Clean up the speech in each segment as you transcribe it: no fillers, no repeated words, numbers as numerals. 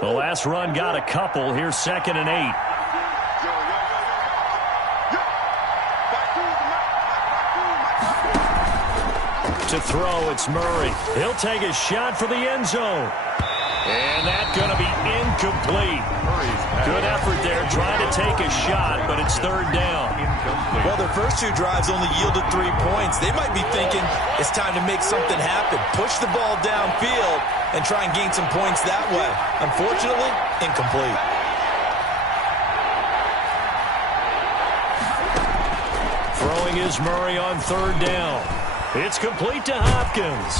The last run got a couple. Here's 2nd and 8. To throw, it's Murray. He'll take a shot for the end zone. And that's going to be incomplete. Good effort there trying to take a shot, but it's 3rd down. Well, their first 2 drives only yielded 3 points. They might be thinking it's time to make something happen. Push the ball downfield and try and gain some points that way. Unfortunately, incomplete. Throwing is Murray on 3rd down. It's complete to Hopkins.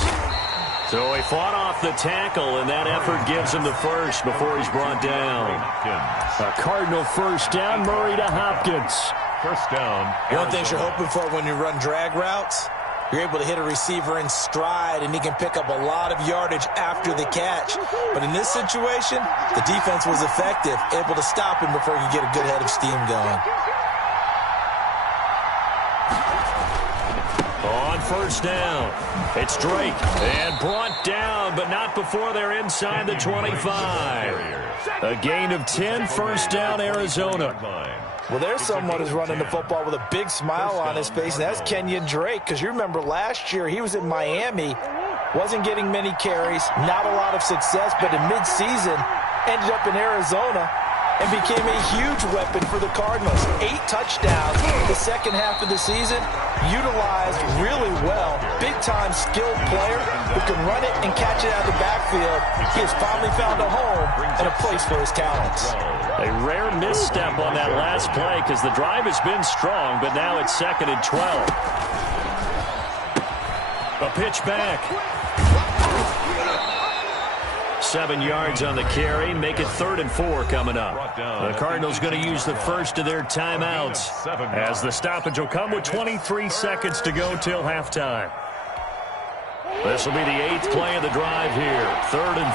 So he fought off the tackle, and that effort gives him the first before he's brought down. A Cardinal first down, Murray to Hopkins. First down. One thing you're hoping for when you run drag routes, you're able to hit a receiver in stride, and he can pick up a lot of yardage after the catch. But in this situation, the defense was effective, able to stop him before he could get a good head of steam going. On first down, it's Drake. And brought down, but not before they're inside the 25. A gain of 10, first down, Arizona. Well, there's someone who's running the football with a big smile on his face, and that's Kenyon Drake, because you remember last year he was in Miami, wasn't getting many carries, not a lot of success, but in midseason ended up in Arizona and became a huge weapon for the Cardinals. 8 touchdowns the second half of the season, utilized really well. Big-time skilled player who can run it and catch it out of the backfield. He has finally found a home and a place for his talents. A rare misstep on that last play because the drive has been strong, but now it's 2nd and 12. A pitch back. 7 yards on the carry. Make it 3rd and 4 coming up. The Cardinals going to use the first of their timeouts as the stoppage will come with 23 seconds to go till halftime. This will be the 8th play of the drive here. 3rd and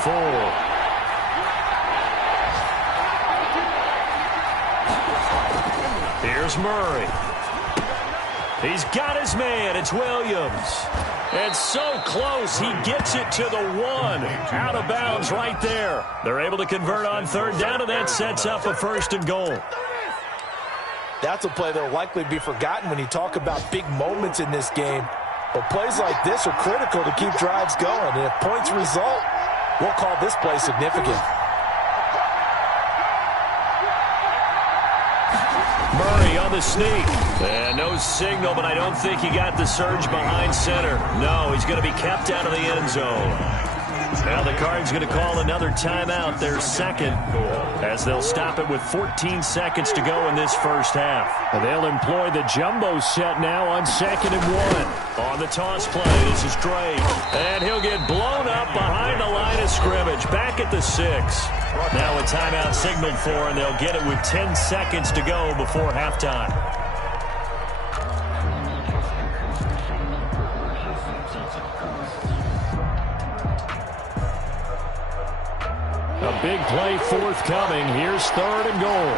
4. Here's Murray. He's got his man. It's Williams. And so close, he gets it to the 1. Out of bounds right there. They're able to convert on 3rd down, and that sets up a 1st and goal. That's a play that will likely be forgotten when you talk about big moments in this game. But plays like this are critical to keep drives going. And if points result, we'll call this play significant. Murray on the sneak. And no signal, but I don't think he got the surge behind center. No, he's going to be kept out of the end zone. Now the Cards going to call another timeout, their 2nd, as they'll stop it with 14 seconds to go in this first half. And they'll employ the jumbo set now on 2nd and 1. On the toss play, this is Drake. And he'll get blown up behind the line of scrimmage, back at the 6. Now a timeout signaled for, and they'll get it with 10 seconds to go before halftime. A big play forthcoming. Here's 3rd and goal.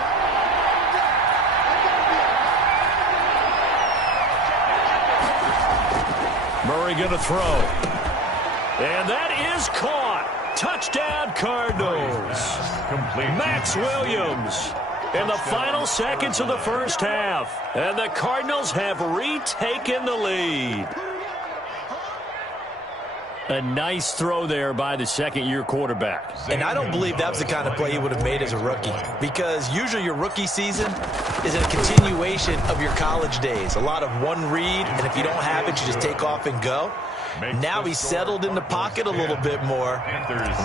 Murray going to throw. And that is caught. Touchdown, Cardinals. Max Williams in the final seconds of the first half. And the Cardinals have retaken the lead. A nice throw there by the 2nd-year quarterback. And I don't believe that was the kind of play he would have made as a rookie, because usually your rookie season is a continuation of your college days. A lot of one read, and if you don't have it, you just take off and go. Now he's settled in the pocket a little bit more,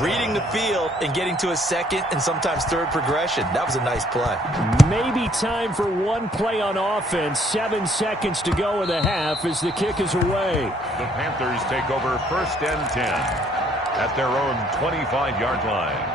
reading the field and getting to his 2nd and sometimes 3rd progression. That was a nice play. Maybe time for one play on offense. 7 seconds to go in the half as the kick is away. The Panthers take over 1st and 10 at their own 25-yard line.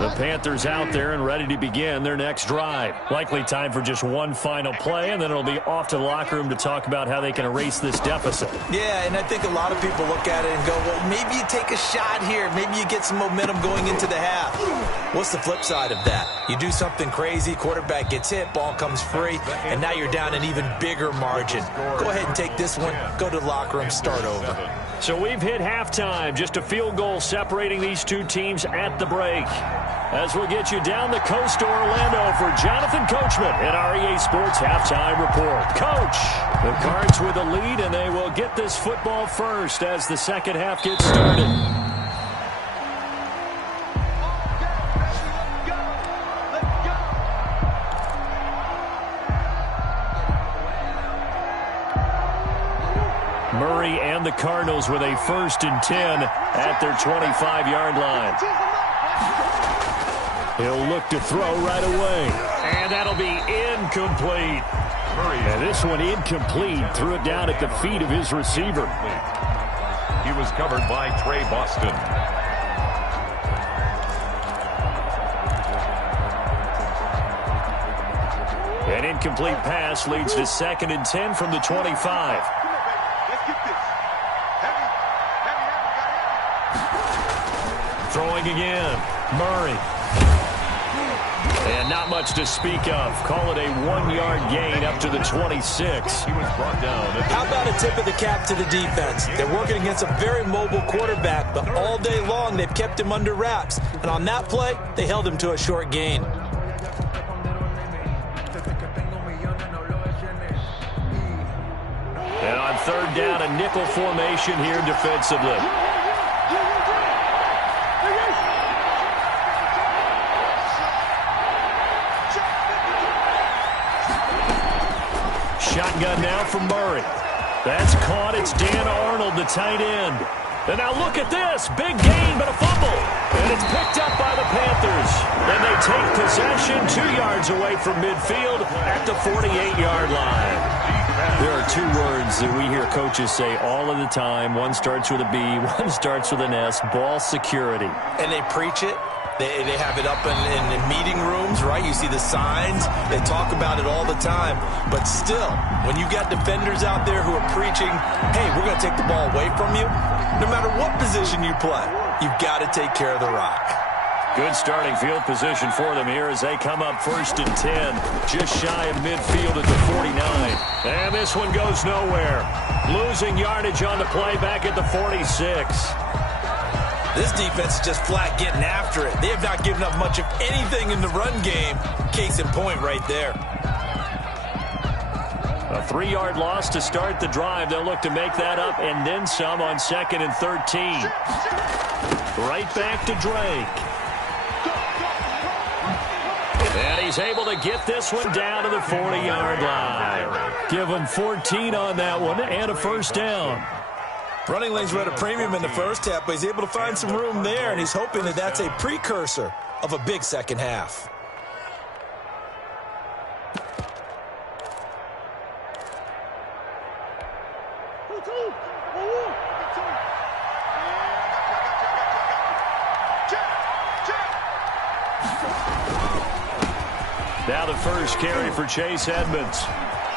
The Panthers out there and ready to begin their next drive. Likely time for just one final play, and then it'll be off to the locker room to talk about how they can erase this deficit. Yeah, and I think a lot of people look at it and go, well, maybe you take a shot here. Maybe you get some momentum going into the half. What's the flip side of that? You do something crazy, quarterback gets hit, ball comes free, and now you're down an even bigger margin. Go ahead and take this one, go to the locker room, start over. So we've hit halftime, just a field goal separating these two teams at the break. As we'll get you down the coast to Orlando for Jonathan Coachman at our EA Sports Halftime Report. Coach, the Cards with the lead, and they will get this football first as the second half gets started. Murray and the Cardinals with a 1st and 10 at their 25-yard line. He'll look to throw right away. And that'll be incomplete. And this one incomplete. Threw it down at the feet of his receiver. He was covered by Trey Boston. An incomplete pass leads to 2nd and 10 from the 25. Throwing again. Murray. And not much to speak of. Call it a 1-yard gain up to the 26. He was brought down. How about a tip of the cap to the defense? They're working against a very mobile quarterback, but all day long they've kept him under wraps. And on that play, they held him to a short gain. And on 3rd down, a nickel formation here defensively. Shotgun now from Murray. That's caught. It's Dan Arnold, the tight end. And now look at this. Big gain, but a fumble. And it's picked up by the Panthers. And they take possession 2 yards away from midfield at the 48-yard line. There are 2 words that we hear coaches say all of the time. One starts with a B, one starts with an S. Ball security. And they preach it. They have it up in meeting rooms, right? You see the signs. They talk about it all the time. But still, when you got defenders out there who are preaching, hey, we're going to take the ball away from you, no matter what position you play, you've got to take care of the rock. Good starting field position for them here as they come up 1st and 10, just shy of midfield at the 49. And this one goes nowhere. Losing yardage on the play back at the 46. This defense is just flat getting after it. They have not given up much of anything in the run game. Case in point right there. A 3-yard loss to start the drive. They'll look to make that up and then some on 2nd and 13. Right back to Drake. And he's able to get this one down to the 40-yard line. Give him 14 on that one and a 1st down. Running lanes were at a premium in the first half, but he's able to find some room there, and he's hoping that that's a precursor of a big second half. Now the first carry for Chase Edmonds.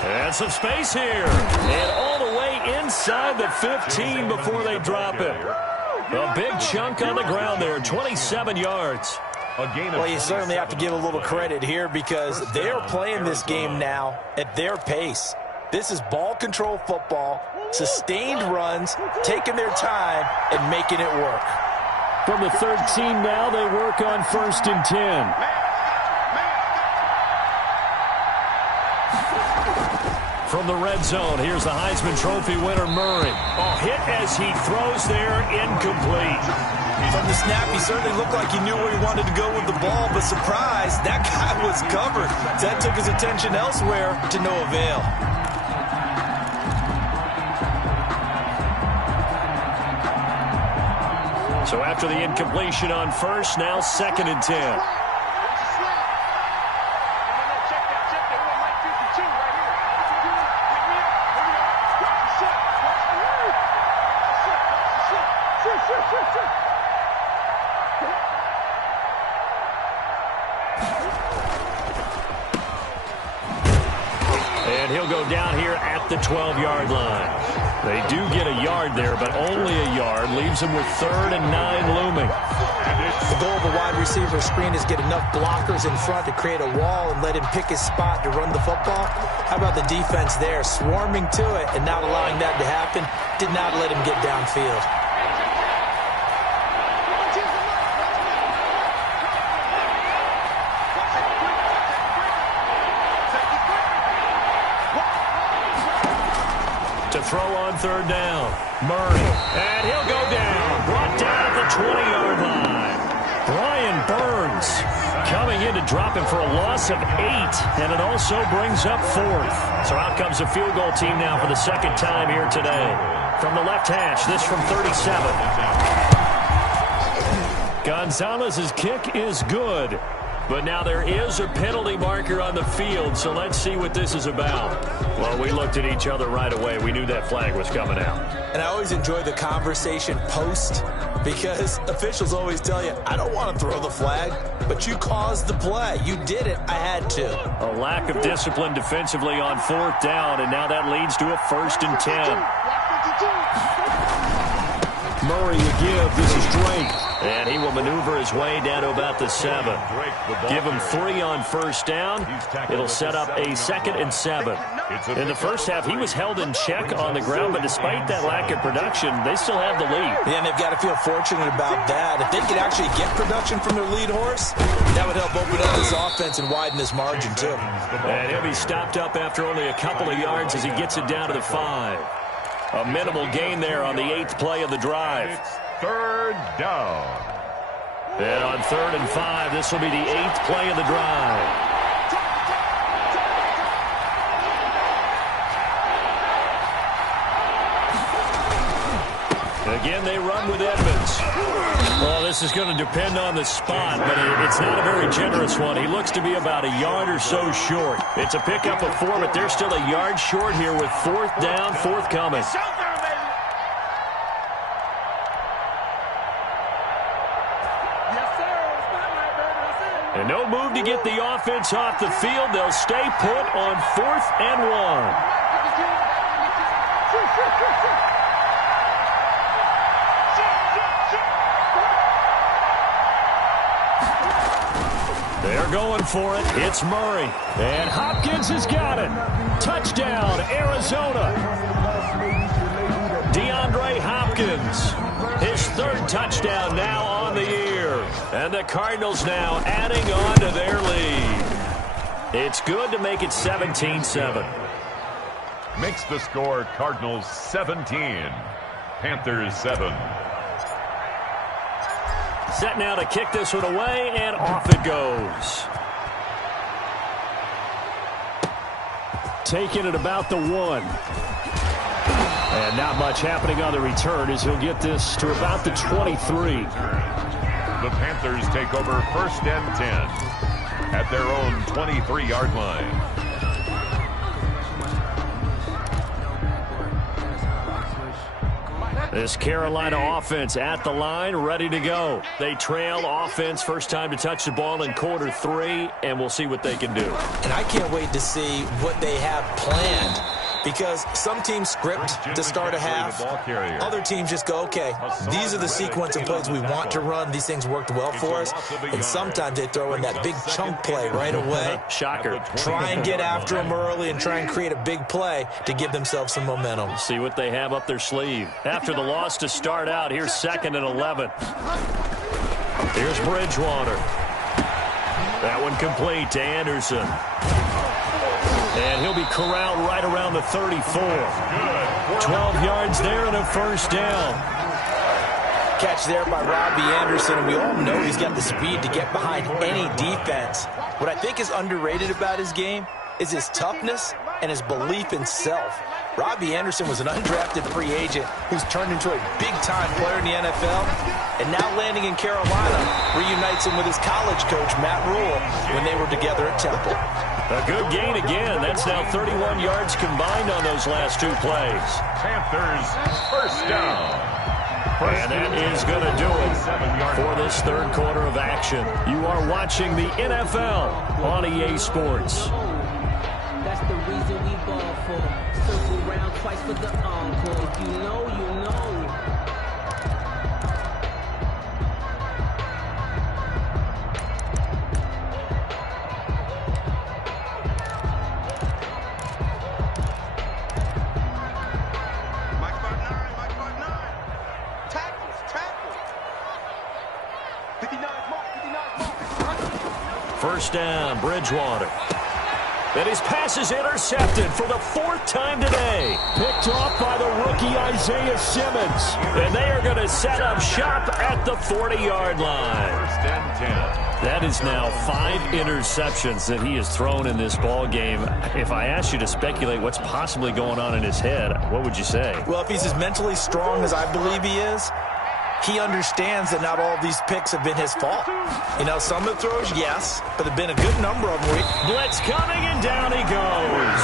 And some space here. And all the way inside the 15 before they drop it. A big chunk on the ground there, 27 yards. Well, you certainly have to give a little credit here because they are playing this game now at their pace. This is ball control football, sustained runs, taking their time, and making it work. From the 13 now, they work on 1st and 10. From the red zone, here's the Heisman Trophy winner, Murray. Oh, hit as he throws there, incomplete. From the snap, he certainly looked like he knew where he wanted to go with the ball, but surprise, that guy was covered. That took his attention elsewhere to no avail. So after the incompletion on 1st, now 2nd and 10. at the 12-yard line. They do get a yard there, but only a yard. Leaves them with 3rd and 9 looming. The goal of a wide receiver screen is get enough blockers in front to create a wall and let him pick his spot to run the football. How about the defense there, swarming to it and not allowing that to happen? Did not let him get downfield. To throw on 3rd down. Murray. And he'll go down. Brought down at the 20-yard line. Brian Burns coming in to drop him for a loss of 8. And it also brings up 4th. So out comes the field goal team now for the 2nd time here today. From the left hash, this from 37. Gonzalez's kick is good. But now there is a penalty marker on the field, so let's see what this is about. Well, we looked at each other right away. We knew that flag was coming out. And I always enjoy the conversation post because officials always tell you, I don't want to throw the flag, but you caused the play. You did it. I had to. A lack of discipline defensively on 4th down, and now that leads to a 1st and 10. Murray to give. This is Drake. And he will maneuver his way down to about the 7. Give him 3 on 1st down. It'll set up a 2nd and 7. In the first half, he was held in check on the ground, but despite that lack of production, they still have the lead. Yeah, and they've got to feel fortunate about that. If they could actually get production from their lead horse, that would help open up this offense and widen this margin, too. And he'll be stopped up after only a couple of yards as he gets it down to the 5. A minimal gain there on the 8th play of the drive. It's 3rd down. And on 3rd and 5, this will be the 8th play of the drive. Again, they run with Edmonds. Well, this is going to depend on the spot, but it's not a very generous one. He looks to be about a yard or so short. It's a pickup of 4, but they're still a yard short here with 4th down, forthcoming. And no move to get the offense off the field. They'll stay put on 4th and 1. They're going for it. It's Murray. And Hopkins has got it. Touchdown, Arizona. DeAndre Hopkins. His 3rd touchdown now on the year. And the Cardinals now adding on to their lead. It's good to make it 17-7. Makes the score Cardinals 17. Panthers 7. Set now to kick this one away, and off it goes. Taking it about the 1. And not much happening on the return as he'll get this to about the 23. The Panthers take over 1st and 10 at their own 23-yard line. This Carolina offense at the line, ready to go. They trail offense, first time to touch the ball in quarter 3, and we'll see what they can do. And I can't wait to see what they have planned. Because some teams script to start a half. Other teams just go, okay, these are the sequence of plays we want to run. These things worked well for us. And sometimes they throw in that big chunk play right away. Shocker. Try and get after them early and try and create a big play to give themselves some momentum. See what they have up their sleeve. After the loss to start out, here's 2nd and 11. Here's Bridgewater. That one complete to Anderson. And he'll be corralled right around the 34. 12 yards there and a 1st down. Catch there by Robbie Anderson, and we all know he's got the speed to get behind any defense. What I think is underrated about his game is his toughness and his belief in self. Robbie Anderson was an undrafted free agent who's turned into a big-time player in the NFL, and now landing in Carolina reunites him with his college coach, Matt Rule, when they were together at Temple. A good gain again. That's now 31 yards combined on those last 2 plays. Panthers 1st down. And that is going to do it for this 3rd quarter of action. You are watching the NFL on EA Sports. reason we ball for. Circle round twice for the encore. If you know, you know. First down, Bridgewater. And his pass is intercepted for the 4th time today. Picked off by the rookie Isaiah Simmons. And they are going to set up shop at the 40-yard line. First and 10. That is now 5 interceptions that he has thrown in this ball game. If I asked you to speculate what's possibly going on in his head, what would you say? Well, if he's as mentally strong as I believe he is, he understands that not all of these picks have been his fault. You know, some of the throws, yes, but there have been a good number of them. Blitz coming, and down he goes.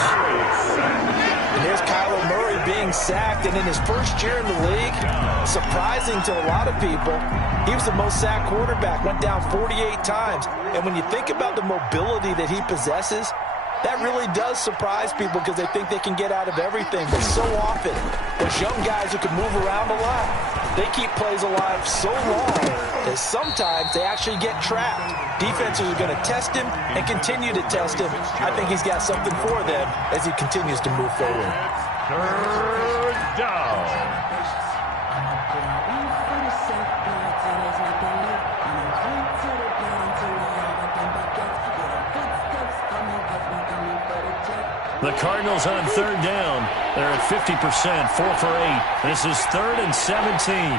And there's Kyler Murray being sacked, and in his first year in the league, surprising to a lot of people, he was the most sacked quarterback, went down 48 times. And when you think about the mobility that he possesses, that really does surprise people because they think they can get out of everything. But so often, those young guys who can move around a lot, they keep plays alive so long that sometimes they actually get trapped. Defenses are going to test him and continue to test him. I think he's got something for them as he continues to move forward. Third down. The Cardinals on 3rd down. They're at 50%, 4 for 8. This is 3rd and 17.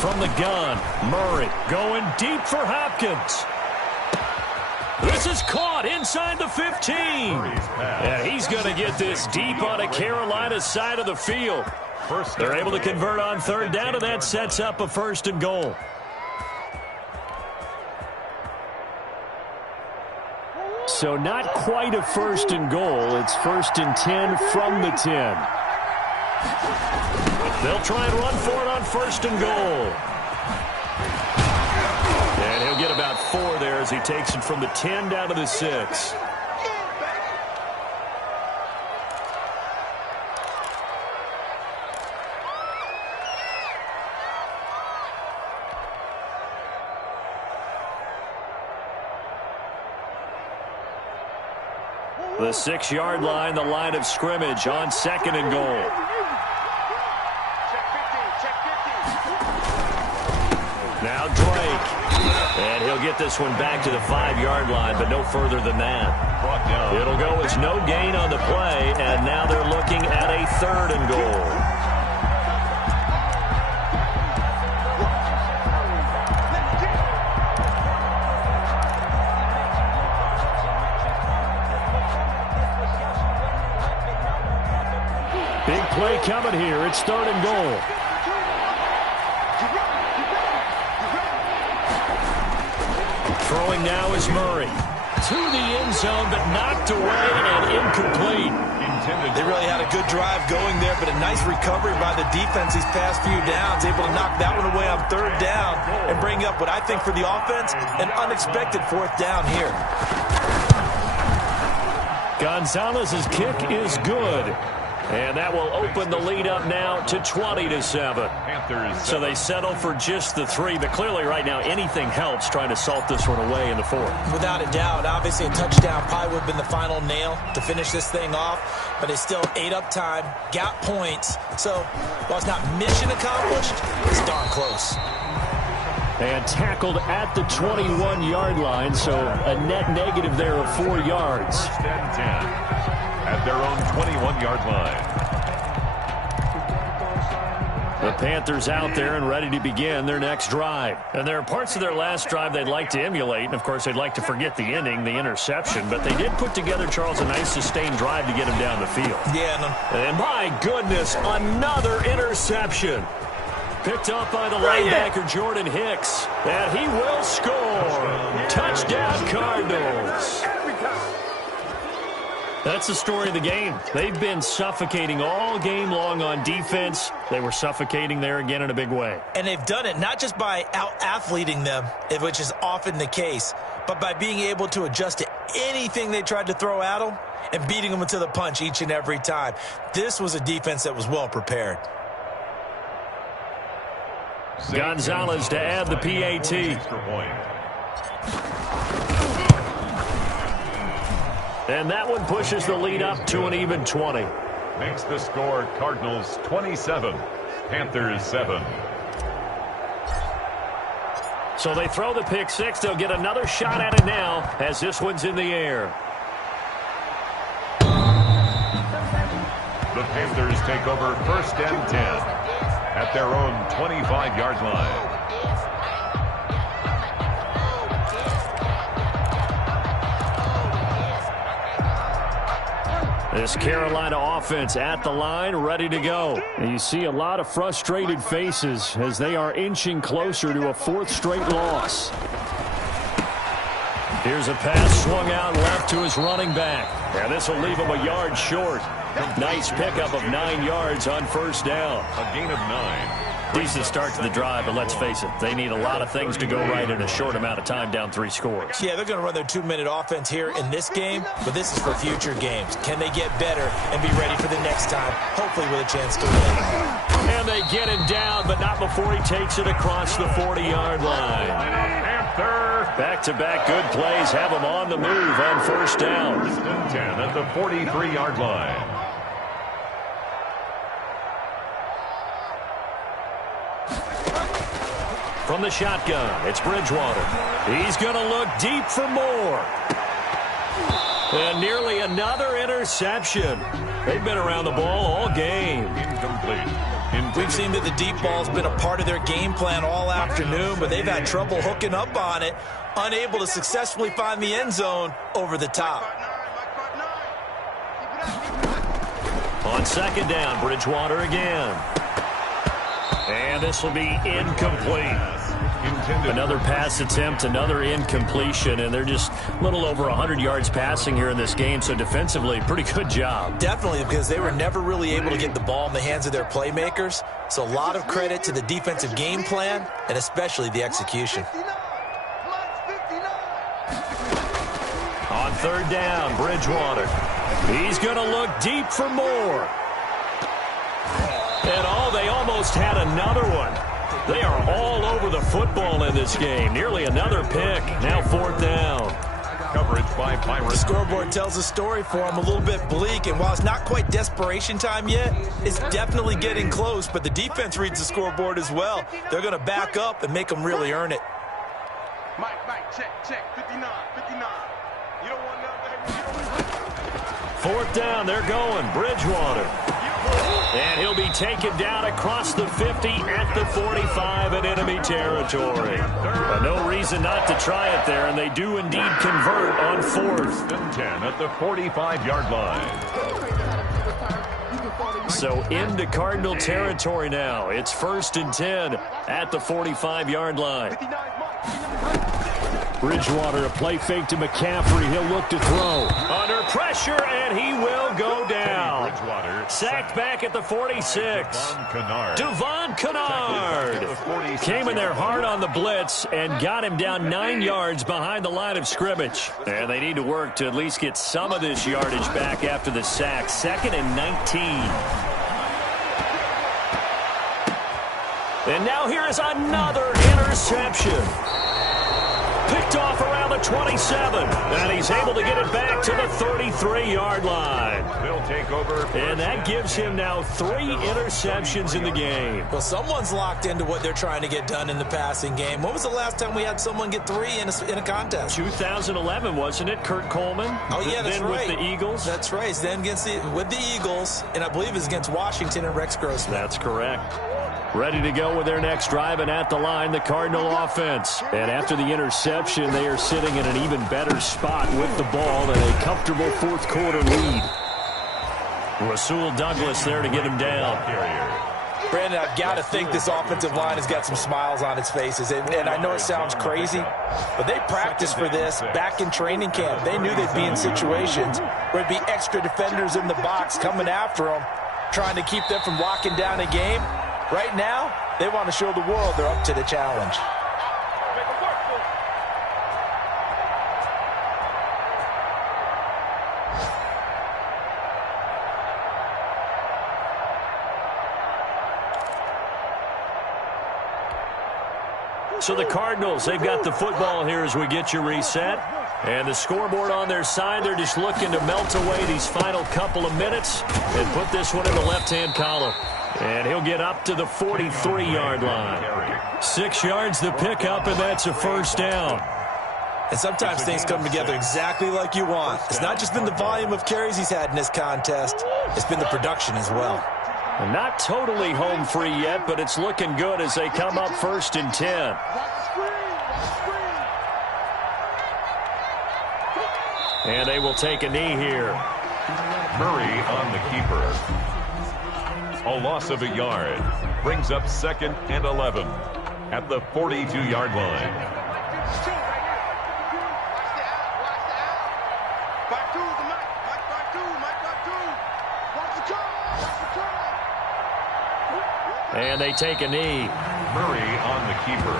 From the gun, Murray going deep for Hopkins. This is caught inside the 15. And he's going to get this deep on a Carolina side of the field. They're able to convert on 3rd down, and that sets up a 1st and goal. So not quite a 1st and goal. It's 1st and 10 from the 10. They'll try and run for it on 1st and goal. And he'll get about 4 there as he takes it from the 10 down to the 6. The 6-yard line, the line of scrimmage on 2nd and goal. Now Drake. And he'll get this one back to the 5-yard line, but no further than that. It'll go as no gain on the play, and now they're looking at a 3rd and goal. Big play coming here. It's 3rd and goal. Throwing now is Murray. To the end zone, but knocked away and incomplete. They really had a good drive going there, but a nice recovery by the defense these past few downs. Able to knock that one away on 3rd down and bring up what I think for the offense, an unexpected 4th down here. Gonzalez's kick is good. And that will open the lead up now to 20-7. So they settle for just the 3, but clearly right now anything helps trying to salt this one away in the 4th. Without a doubt, obviously a touchdown probably would have been the final nail to finish this thing off, but it's still ate up time, got points. So while it's not mission accomplished, it's darn close. And tackled at the 21-yard line, so a net negative there of 4 yards. 1st and 10. At their own 21-yard line. The Panthers out there and ready to begin their next drive. And there are parts of their last drive they'd like to emulate. And, of course, they'd like to forget the ending, the interception. But they did put together, Charles, a nice sustained drive to get him down the field. Yeah. And, my goodness, another interception. Picked up by the linebacker, Jordan Hicks. And he will score. Touchdown, Cardinals. That's the story of the game. They've been suffocating all game long on defense. They were suffocating there again in a big way. And they've done it not just by out-athleting them, which is often the case, but by being able to adjust to anything they tried to throw at them and beating them to the punch each and every time. This was a defense that was well prepared. Gonzalez to add the PAT. And that one pushes the lead up to an even 20. Makes the score Cardinals 27, Panthers 7. So they throw the pick six. They'll get another shot at it now as this one's in the air. The Panthers take over 1st and 10 at their own 25-yard line. This Carolina offense at the line, ready to go. And you see a lot of frustrated faces as they are inching closer to a 4th straight loss. Here's a pass swung out left to his running back. And this will leave him a yard short. Nice pickup of 9 yards on 1st down. A gain of 9. Decent start to the drive, but let's face it, they need a lot of things to go right in a short amount of time, down 3 scores. Yeah, they're going to run their 2-minute offense here in this game, but this is for future games. Can they get better and be ready for the next time, hopefully with a chance to win? And they get him down, but not before he takes it across the 40-yard line. Back-to-back good plays have him on the move on 1st down. 10 at the 43-yard line. From the shotgun, it's Bridgewater. He's going to look deep for more. And nearly another interception. They've been around the ball all game. Incomplete. We've seen that the deep ball's been a part of their game plan all afternoon, but they've had trouble hooking up on it, unable to successfully find the end zone over the top. On 2nd down, Bridgewater again. And this will be incomplete. Another pass attempt, another incompletion, and they're just a little over 100 yards passing here in this game, so defensively, pretty good job. Definitely, because they were never really able to get the ball in the hands of their playmakers, so a lot of credit to the defensive game plan and especially the execution. On 3rd down, Bridgewater. He's going to look deep for more. And they almost had another one. They are all over the football in this game. Nearly another pick. Now 4th down. Coverage by Pirates. The scoreboard tells a story for them, a little bit bleak, and while it's not quite desperation time yet, it's definitely getting close, but the defense reads the scoreboard as well. They're going to back up and make them really earn it. Mike, check, 59. You don't want nothing. 4th down, they're going. Bridgewater. And he'll be taken down across the 50 at the 45 in enemy territory. But no reason not to try it there, and they do indeed convert on 4th and 10 at the 45-yard line. So into Cardinal territory now. It's 1st and 10 at the 45-yard line. Bridgewater, a play fake to McCaffrey. He'll look to throw. Under pressure, and he will go down. Sacked back at the 46. Devon Kennard came in there hard on the blitz and got him down 9 yards behind the line of scrimmage. And they need to work to at least get some of this yardage back after the sack. 2nd and 19. And now here is another interception. Picked off around the 27, and he's able to get it back to the 33-yard line. They'll take over. And that gives him now 3 interceptions in the game. Well, someone's locked into what they're trying to get done in the passing game. When was the last time we had someone get 3 in a contest? 2011, wasn't it? Kurt Coleman? Oh, yeah, that's then right. With the Eagles? That's right. Then with the Eagles, and I believe it was against Washington and Rex Grossman. That's correct. Ready to go with their next drive, and at the line, the Cardinal offense. And after the interception, they are sitting in an even better spot with the ball and a comfortable 4th quarter lead. Rasul Douglas there to get him down. Brandon, I've got to think this offensive line has got some smiles on its faces. And I know it sounds crazy, but they practiced for this back in training camp. They knew they'd be in situations where there'd be extra defenders in the box coming after them, trying to keep them from locking down a game. Right now, they want to show the world they're up to the challenge. So the Cardinals, they've got the football here as we get you reset. And the scoreboard on their side, they're just looking to melt away these final couple of minutes and put this one in the left-hand column. And he'll get up to the 43-yard line. 6 yards the pickup, and that's a first down. And sometimes things come together exactly like you want. It's not just been the volume of carries he's had in this contest. It's been the production as well. Not totally home free yet, but it's looking good as they come up 1st and 10. And they will take a knee here. Murray on the keeper. A loss of a yard. Brings up 2nd and 11 at the 42-yard line. And they take a knee. Murray on the keeper.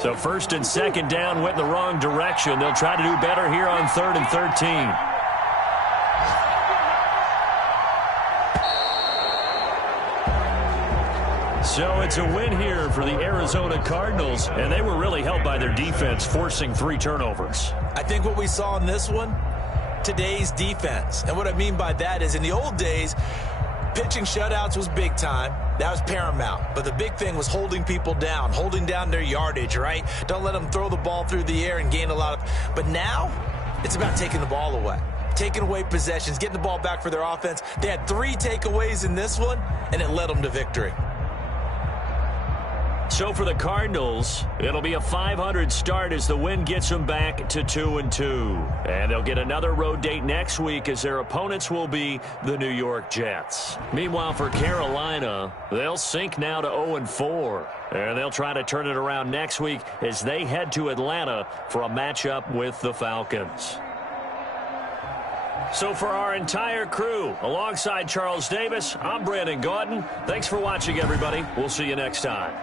So 1st and 2nd down went in the wrong direction. They'll try to do better here on 3rd and 13. So it's a win here for the Arizona Cardinals, and they were really helped by their defense, forcing 3 turnovers. I think what we saw in this one, today's defense. And what I mean by that is in the old days, pitching shutouts was big time. That was paramount. But the big thing was holding people down, holding down their yardage, right? Don't let them throw the ball through the air and gain a lot of... But now, it's about taking the ball away. Taking away possessions, getting the ball back for their offense. They had 3 takeaways in this one, and it led them to victory. So for the Cardinals, it'll be a .500 start as the win gets them back to 2-2. And they'll get another road date next week as their opponents will be the New York Jets. Meanwhile, for Carolina, they'll sink now to 0-4. And they'll try to turn it around next week as they head to Atlanta for a matchup with the Falcons. So for our entire crew, alongside Charles Davis, I'm Brandon Gaudin. Thanks for watching, everybody. We'll see you next time.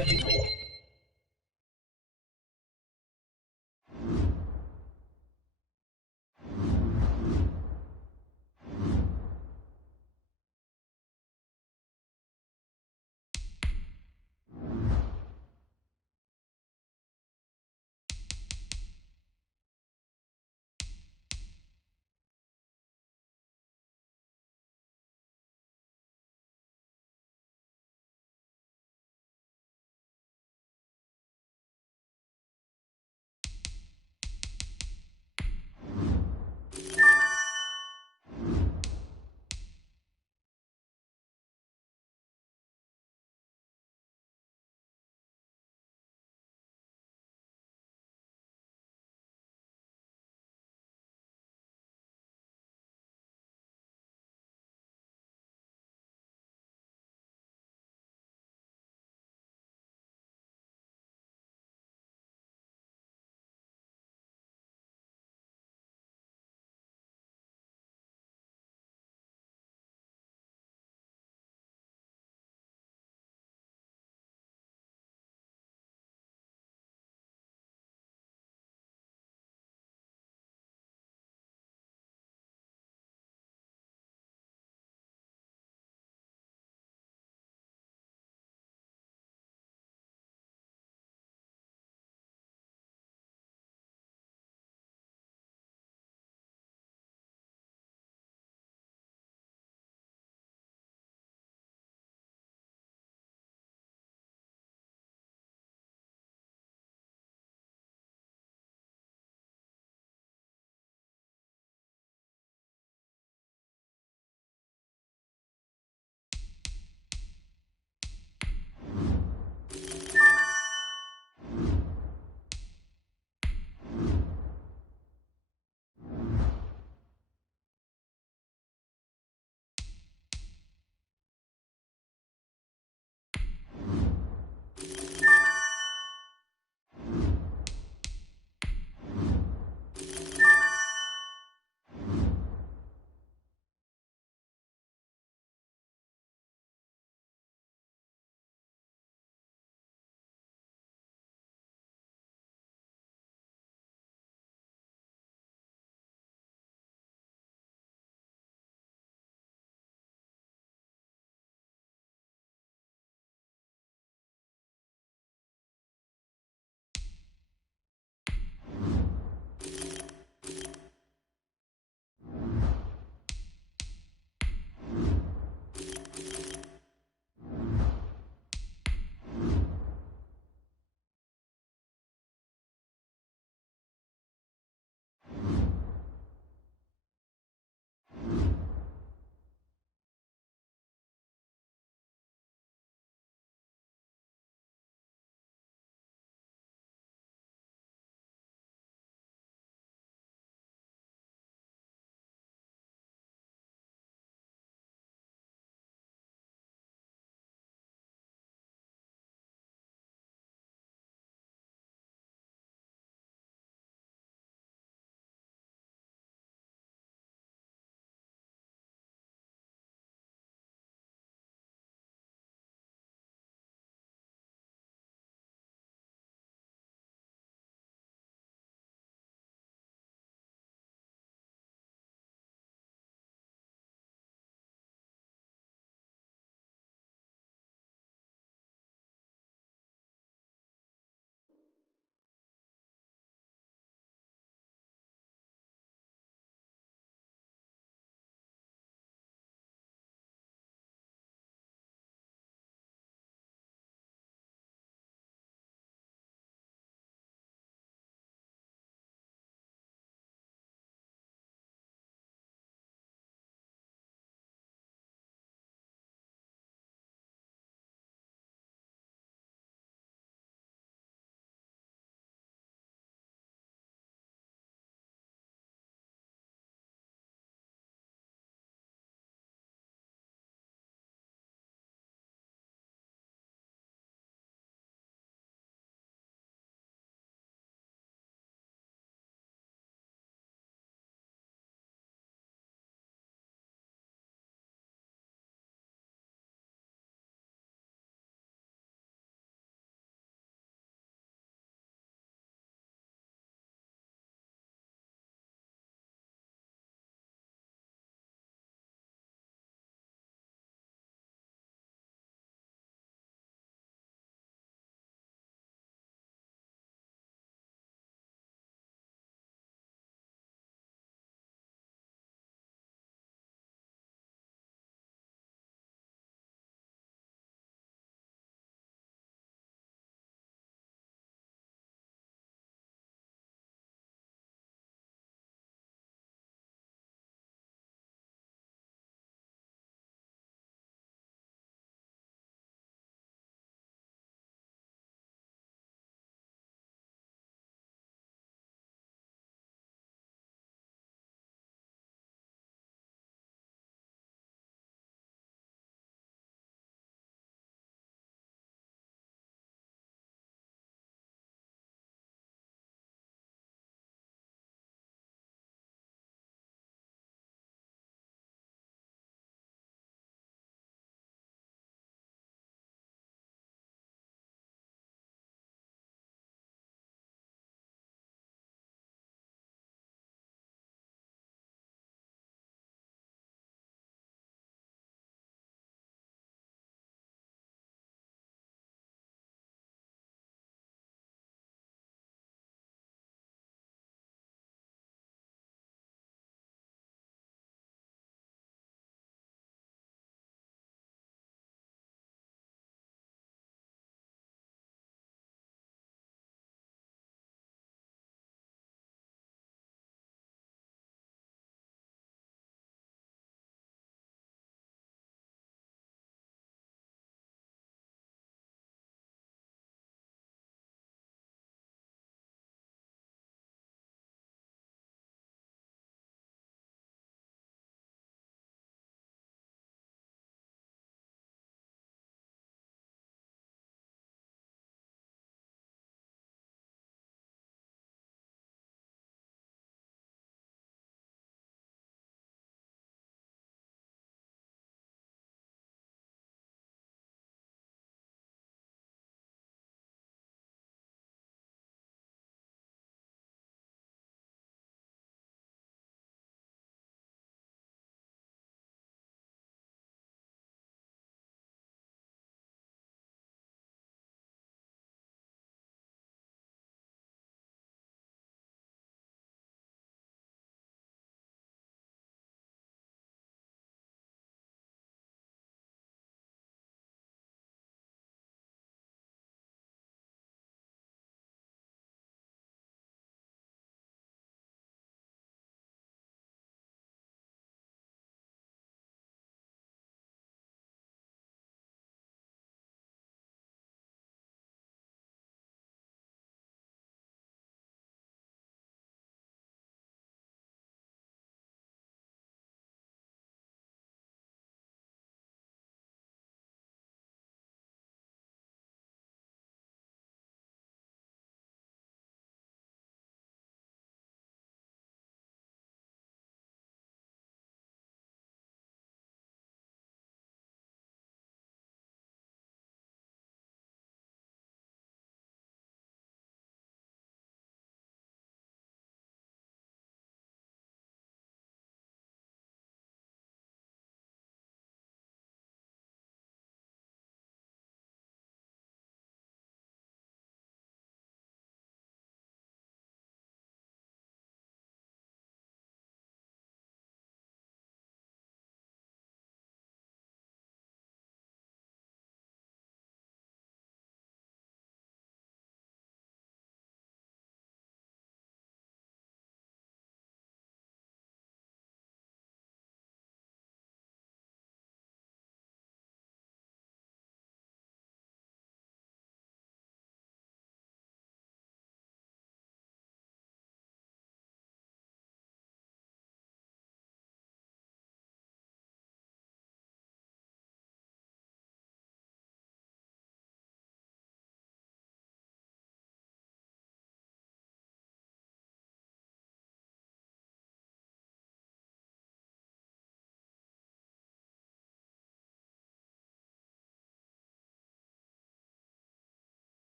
it.